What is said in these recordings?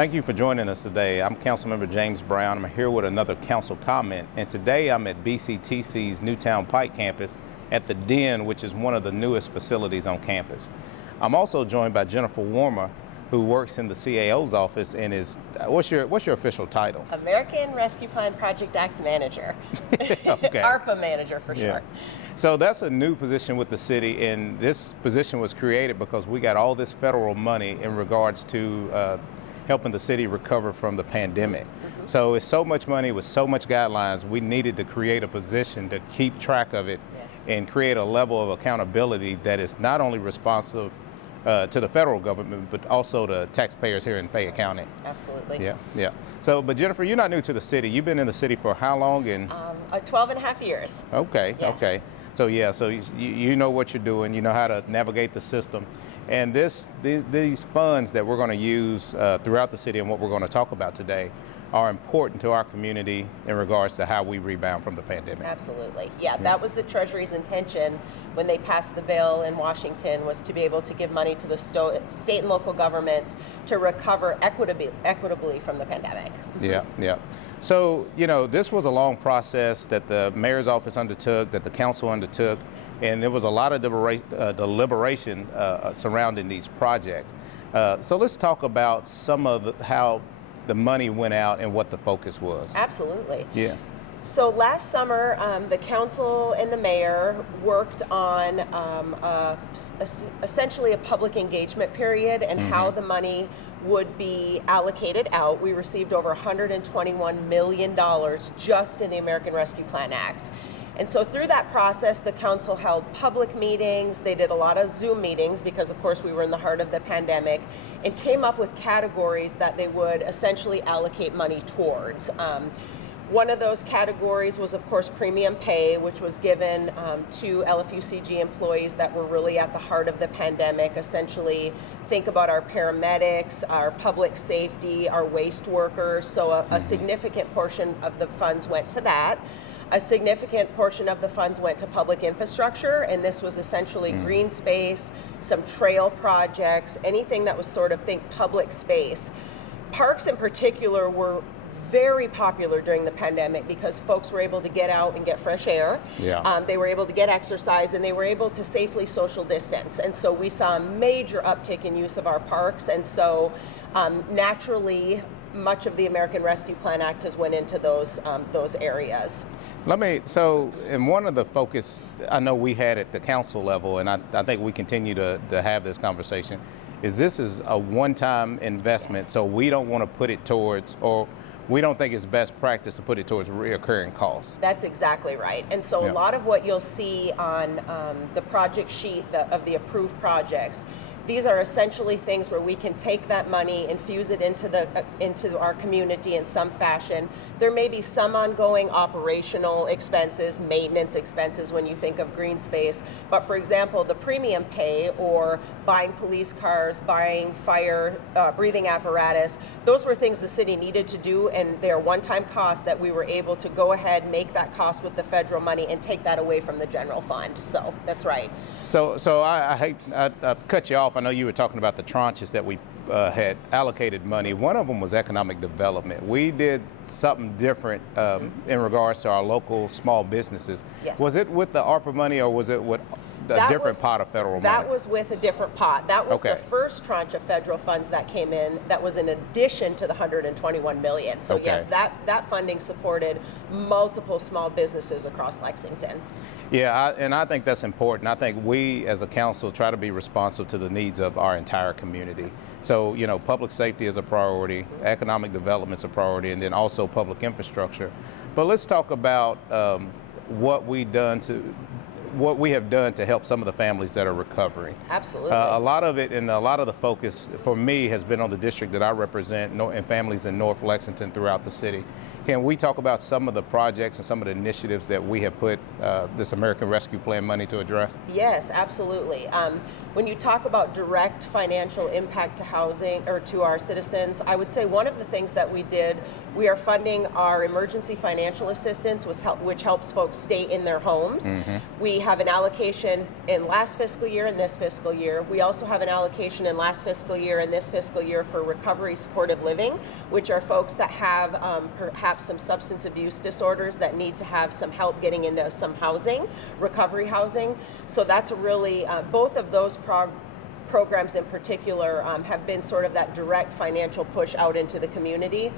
Thank you for joining us today. I'm Councilmember James Brown. I'm here with another council comment, and today I'm at BCTC's Newtown Pike campus at the Den, which is one of the newest facilities on campus. I'm also joined by Jennifer Warmer, who works in the CAO's office and is, what's your official title? American Rescue Plan Project Act Manager. Okay. ARPA Manager for short. So that's a new position with the city, and this position was created because we got all this federal money in regards to helping the city recover from the pandemic. So it's so much money with so much guidelines, we needed to create a position to keep track of it and create a level of accountability that is not only responsive to the federal government, but also to taxpayers here in Fayette County. Absolutely. Yeah. So, but Jennifer, you're not new to the city. You've been in the city for how long? 12 and a half years. Okay, yes. Okay. So you know what you're doing. You know how to navigate the system. And these funds that we're going to use throughout the city and what we're going to talk about today are important to our community in regards to how we rebound from the pandemic. Absolutely. Yeah, that was the Treasury's intention when they passed the bill in Washington, was to be able to give money to the state and local governments to recover equitably from the pandemic. Yeah. So, this was a long process that the mayor's office undertook, that the council undertook, and there was a lot of deliberation surrounding these projects. So let's talk about some of how the money went out and what the focus was. Absolutely. Yeah. So last summer, the council and the mayor worked on essentially a public engagement period and how the money would be allocated out. We received over $121 million just in the American Rescue Plan Act. And so through that process, the council held public meetings. They did a lot of Zoom meetings because, of course, we were in the heart of the pandemic, and came up with categories that they would essentially allocate money towards. One of those categories was, of course, premium pay, which was given to LFUCG employees that were really at the heart of the pandemic. Essentially, think about our paramedics, our public safety, our waste workers. So a significant portion of the funds went to that. A significant portion of the funds went to public infrastructure, and this was essentially green space, some trail projects, anything that was sort of, think public space. Parks in particular were very popular during the pandemic because folks were able to get out and get fresh air. Yeah. They were able to get exercise, and they were able to safely social distance. And so we saw a major uptick in use of our parks. And so naturally, much of the American Rescue Plan Act has went into those areas. And one of the focus I know we had at the council level, and I think we continue to have this conversation, is this is a one-time investment, so we don't want to put it towards, or we don't think it's best practice to put it towards recurring costs. That's exactly right. And so a lot of what you'll see on the project sheet of the approved projects, these are essentially things where we can take that money, infuse it into our community in some fashion. There may be some ongoing operational expenses, maintenance expenses when you think of green space. But for example, the premium pay or buying police cars, buying fire breathing apparatus, those were things the city needed to do, and they're one-time costs that we were able to go ahead, make that cost with the federal money, and take that away from the general fund. So that's right. So I cut you off. I know you were talking about the tranches that we had allocated money. One of them was economic development. We did something different in regards to our local small businesses. Yes. Was it with the ARPA money, or was it with a different pot of federal money? That was with a different pot. That was the first tranche of federal funds that came in. That was in addition to the $121 million. So yes, that funding supported multiple small businesses across Lexington. Yeah, and I think that's important. I think we as a council try to be responsive to the needs of our entire community. So, public safety is a priority, economic development's a priority, and then also public infrastructure. But let's talk about what we have done to help some of the families that are recovering. Absolutely. A lot of it, and a lot of the focus for me has been on the district that I represent and families in North Lexington throughout the city. Can we talk about some of the projects and some of the initiatives that we have put this American Rescue Plan money to address? Yes, absolutely. When you talk about direct financial impact to housing or to our citizens, I would say one of the things that we did, we are funding our emergency financial assistance, which helps folks stay in their homes. We have an allocation in last fiscal year and this fiscal year. We also have an allocation in last fiscal year and this fiscal year for recovery supportive living, which are folks that have perhaps some substance abuse disorders that need to have some help getting into some housing, recovery housing. So that's really, both of those programs in particular have been sort of that direct financial push out into the community.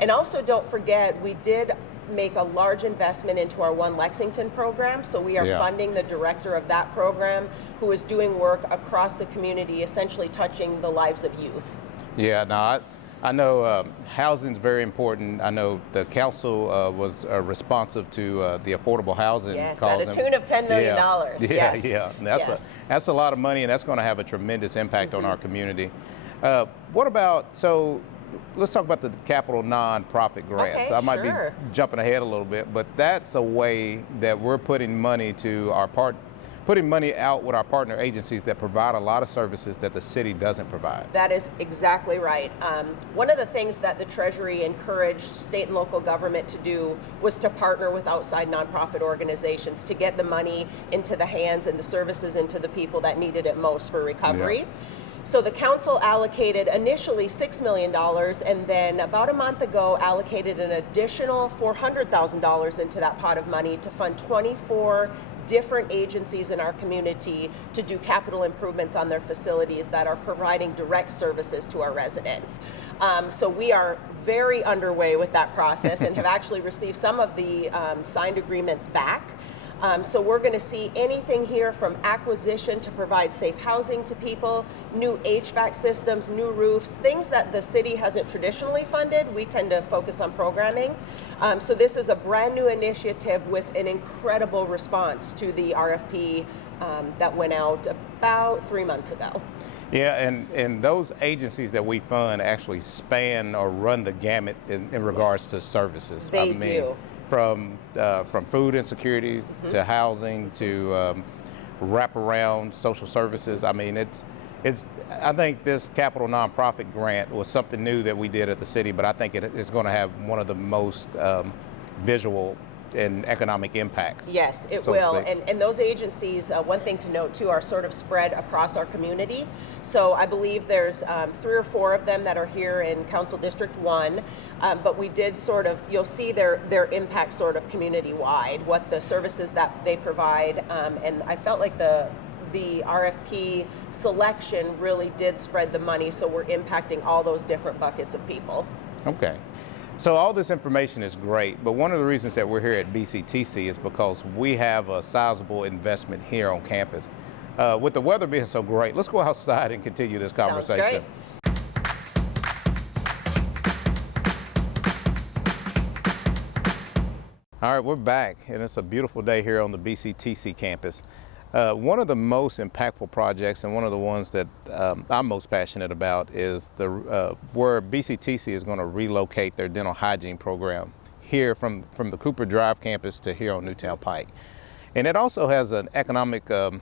And also don't forget, we did make a large investment into our One Lexington program. So we are funding the director of that program, who is doing work across the community, essentially touching the lives of youth. Yeah, no, I know housing is very important. I know the council was responsive to the affordable housing. Yes, cause. at a tune of $10 million. Yes. That's a lot of money, and that's going to have a tremendous impact on our community. What about, so let's talk about the capital nonprofit grants. Okay, I might be jumping ahead a little bit, but that's a way that we're putting money to putting money out with our partner agencies that provide a lot of services that the city doesn't provide. That is exactly right. One of the things that the Treasury encouraged state and local government to do was to partner with outside nonprofit organizations to get the money into the hands and the services into the people that needed it most for recovery. So the council allocated initially $6 million, and then about a month ago allocated an additional $400,000 into that pot of money to fund 24 different agencies in our community to do capital improvements on their facilities that are providing direct services to our residents. So we are very underway with that process and have actually received some of the signed agreements back. So we're going to see anything here from acquisition to provide safe housing to people, new HVAC systems, new roofs, things that the city hasn't traditionally funded. We tend to focus on programming. So this is a brand new initiative with an incredible response to the RFP that went out about 3 months ago. Yeah, and those agencies that we fund actually span or run the gamut in regards to services. They do. From food insecurities to housing to wraparound social services. I mean, I think this capital nonprofit grant was something new that we did at the city, but I think it's going to have one of the most visual and economic impacts. Yes, it will. And those agencies, one thing to note too, are sort of spread across our community. So I believe there's 3 or 4 of them that are here in Council District 1, but we did sort of, you'll see their impact sort of community-wide, what the services that they provide, and I felt like the RFP selection really did spread the money, so we're impacting all those different buckets of people. Okay. So all this information is great, but one of the reasons that we're here at BCTC is because we have a sizable investment here on campus. With the weather being so great, let's go outside and continue this conversation. Sounds great. All right, we're back, and it's a beautiful day here on the BCTC campus. One of the most impactful projects and one of the ones that I'm most passionate about is where BCTC is going to relocate their dental hygiene program here from the Cooper Drive campus to here on Newtown Pike. And it also has an economic or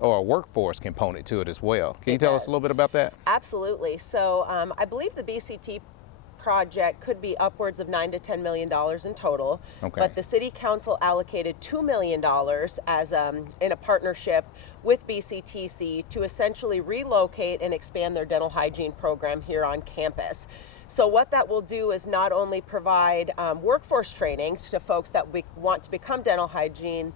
a workforce component to it as well. Can you tell us a little bit about that? Absolutely. So I believe the BCT project could be upwards of $9 to $10 million in total, but the City Council allocated $2 million as in a partnership with BCTC to essentially relocate and expand their dental hygiene program here on campus. So what that will do is not only provide workforce training to folks that want to become dental hygiene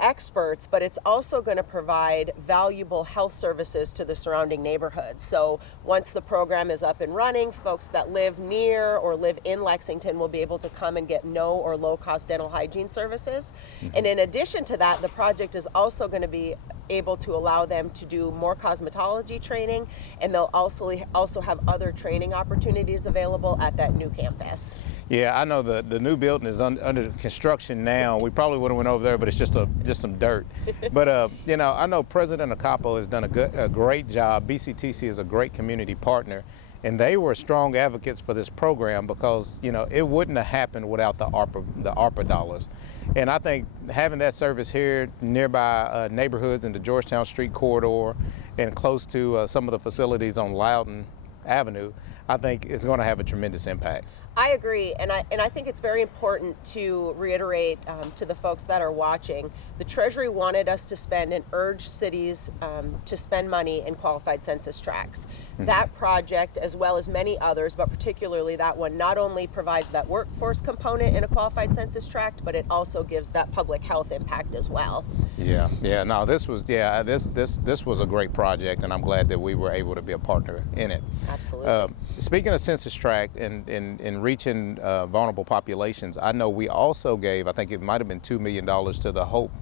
experts, but it's also going to provide valuable health services to the surrounding neighborhoods. So once the program is up and running, folks that live near or live in Lexington will be able to come and get no or low-cost dental hygiene services. And in addition to that, the project is also going to be able to allow them to do more cosmetology training, and they'll also have other training opportunities available at that new campus. Yeah, I know the new building is under construction now. We probably would have went over there, but it's just some dirt. But you know, I know President Acapo has done a great job. BCTC is a great community partner, And they were strong advocates for this program because, you know, it wouldn't have happened without the ARPA dollars. And I think having that service here nearby neighborhoods in the Georgetown Street corridor and close to some of the facilities on Loudon Avenue, I think is going to have a tremendous impact. I agree, and I think it's very important to reiterate to the folks that are watching, the Treasury wanted us to spend and urged cities to spend money in qualified census tracts. That project, as well as many others, but particularly that one, not only provides that workforce component in a qualified census tract, but it also gives that public health impact as well. Yeah. No, this was a great project, and I'm glad that we were able to be a partner in it. Absolutely. Speaking of census tract and reaching vulnerable populations, I know we also gave, I think it might have been $2 million to the Hope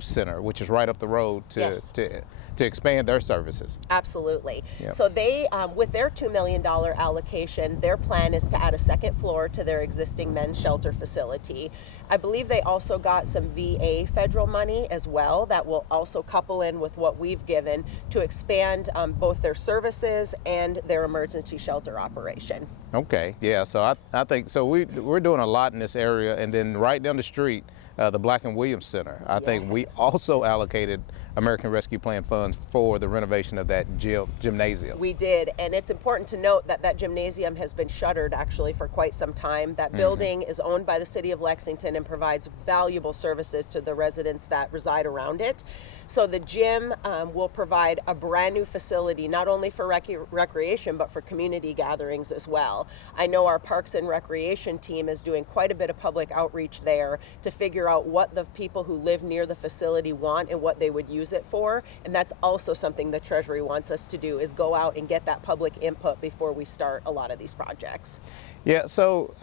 Center, which is right up the road to expand their services. Absolutely. Yep. So they, with their $2 million allocation, their plan is to add a second floor to their existing men's shelter facility. I believe they also got some VA federal money as well that will also couple in with what we've given to expand both their services and their emergency shelter operation. Okay, yeah, so I think, so we're doing a lot in this area, and then right down the street, the Black and Williams Center. I think we also allocated American Rescue Plan funds for the renovation of that gymnasium. We did, and it's important to note that that gymnasium has been shuttered actually for quite some time. That building is owned by the city of Lexington and provides valuable services to the residents that reside around it. So the gym will provide a brand new facility, not only for recreation, but for community gatherings as well. I know our Parks and Recreation team is doing quite a bit of public outreach there to figure out what the people who live near the facility want and what they would use it for. And that's also something the Treasury wants us to do, is go out and get that public input before we start a lot of these projects. Yeah, so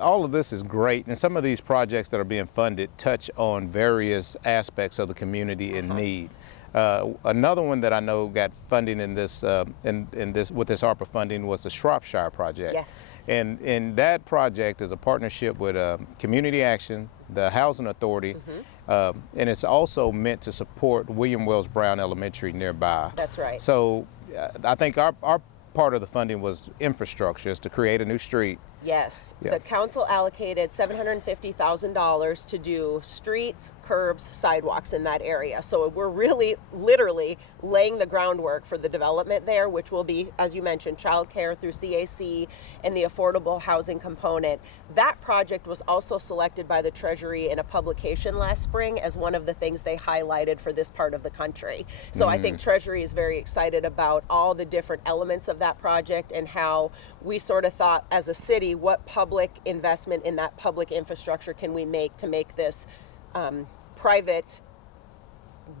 all of this is great, and some of these projects that are being funded touch on various aspects of the community in need. Another one that I know got funding in this with this ARPA funding was the Shropshire project. Yes. And that project is a partnership with Community Action, the Housing Authority, and it's also meant to support William Wells Brown Elementary nearby. That's right. So I think our part of the funding was infrastructure, is to create a new street. Yes, Yeah. The council allocated $750,000 to do streets, curbs, sidewalks in that area. So we're really literally laying the groundwork for the development there, which will be, as you mentioned, childcare through CAC and the affordable housing component. That project was also selected by the Treasury in a publication last spring as one of the things they highlighted for this part of the country. So I think Treasury is very excited about all the different elements of that project and how we sort of thought as a city, what public investment in that public infrastructure can we make to make this private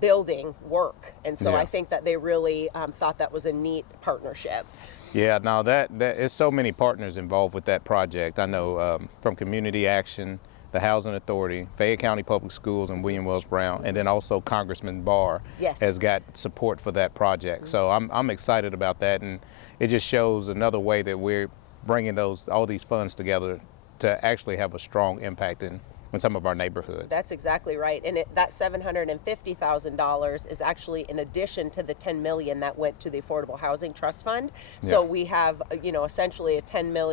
building work? And so I think that they really thought that was a neat partnership. Yeah, now that is so many partners involved with that project. I know from Community Action, the Housing Authority, Fayette County Public Schools, and William Wells Brown, and then also Congressman Barr has got support for that project. So I'm excited about that, and it just shows another way that we're bringing all these funds together to actually have a strong impact in some of our neighborhoods. That's exactly right, and that $750,000 is actually in addition to the $10 million that went to the Affordable Housing Trust Fund. So we have, essentially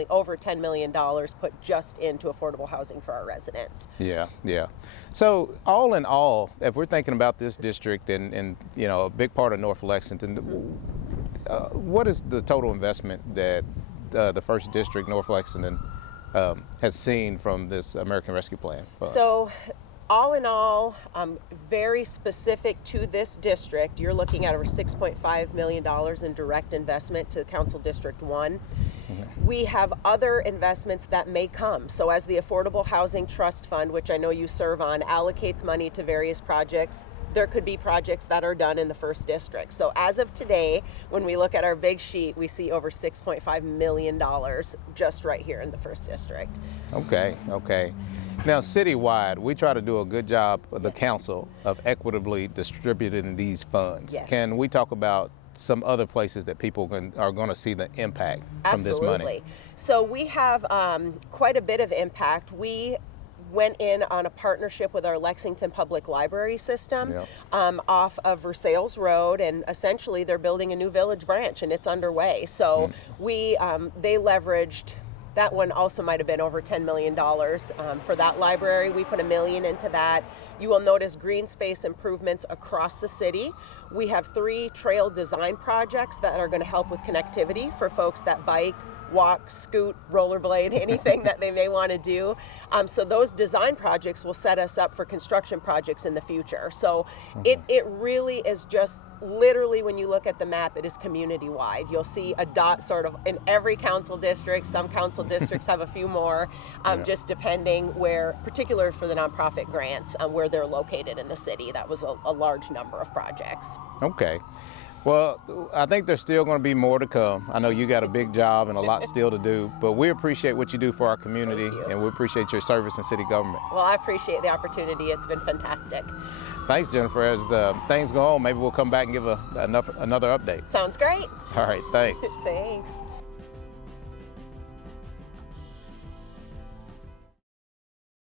over $10 million put just into affordable housing for our residents. Yeah. So all in all, if we're thinking about this district and a big part of North Lexington, what is the total investment that the first district, North Lexington, has seen from this American Rescue Plan fund? So all in all, very specific to this district, you're looking at over $6.5 million in direct investment to Council District 1. We have other investments that may come. So as the Affordable Housing Trust Fund, which I know you serve on, allocates money to various projects, there could be projects that are done in the first district. So as of today, when we look at our big sheet, we see over $6.5 million just right here in the first district. Okay. Now, citywide, we try to do a good job, the council, of equitably distributing these funds. Yes. Can we talk about some other places that people are going to see the impact from this money? Absolutely. So we have quite a bit of impact. We went in on a partnership with our Lexington Public Library system Yep. off of Versailles Road, and essentially they're building a new village branch, and it's underway. So they leveraged. That one also might have been over $10 million for that library. We put $1 million into that. You will notice green space improvements across the city. We have 3 trail design projects that are going to help with connectivity for folks that bike, walk, scoot, rollerblade, anything that they may want to do. So those design projects will set us up for construction projects in the future. So it really is just literally, when you look at the map, it is community-wide. You'll see a dot sort of in every council district. Some council districts have a few more, just depending where, particularly for the nonprofit grants, where they're located in the city. That was a large number of projects. Okay. Well, I think there's still going to be more to come. I know you got a big job and a lot still to do, but we appreciate what you do for our community, and we appreciate your service in city government. Well, I appreciate the opportunity. It's been fantastic. Thanks, Jennifer. As things go on, maybe we'll come back and give another update. Sounds great. All right, thanks. Thanks.